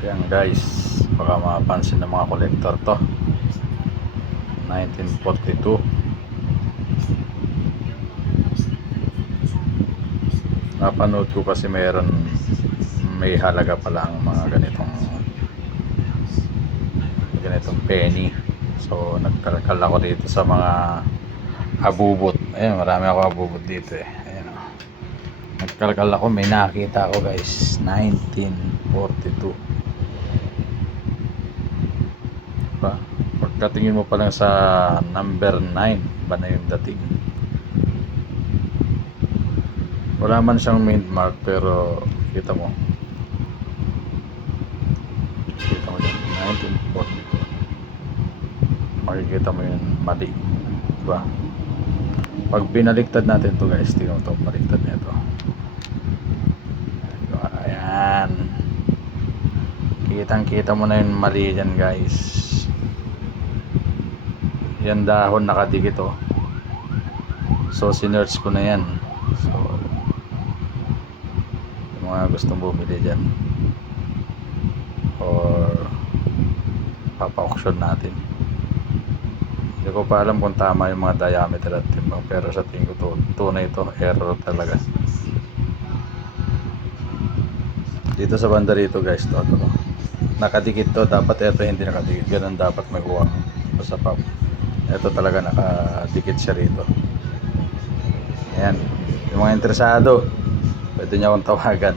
Yan guys, baka mapansin ng mga kolektor to. 1942. Napanood ko kasi may halaga pala ang mga ganitong penny. So nagkalkal ako dito sa mga abubot. Ayun, marami ako abubot dito eh. Ayun, oh. Nagkalkal ako, may nakita ako guys, 1942. Diba? Pagkatingin mo pa lang sa number 9, ba na yung dating? Wala man siyang mint mark, pero kita mo dyan, 1942. Makikita mo yun, mali, diba? Pag binaliktad natin to guys, tingnan mo to, baliktad nito. Ayan, kitang kita mo na yung mali dyan guys. Yan dahon nakadikit oh. So sinerch ko na yan. So yung mga gustong bumili dyan or papa-auction natin, hindi ko pa alam kung tama yung mga diameter at timbang, pero sa tingin ko tunay ito, error talaga. Dito sa banda rito guys, to nakadikit to, dapat ito hindi nakadikit, ganun dapat magawa sa pop. Ito talaga nakadikit siya rito. Ayan, yung mga interesado, pwede nyo akong tawagan.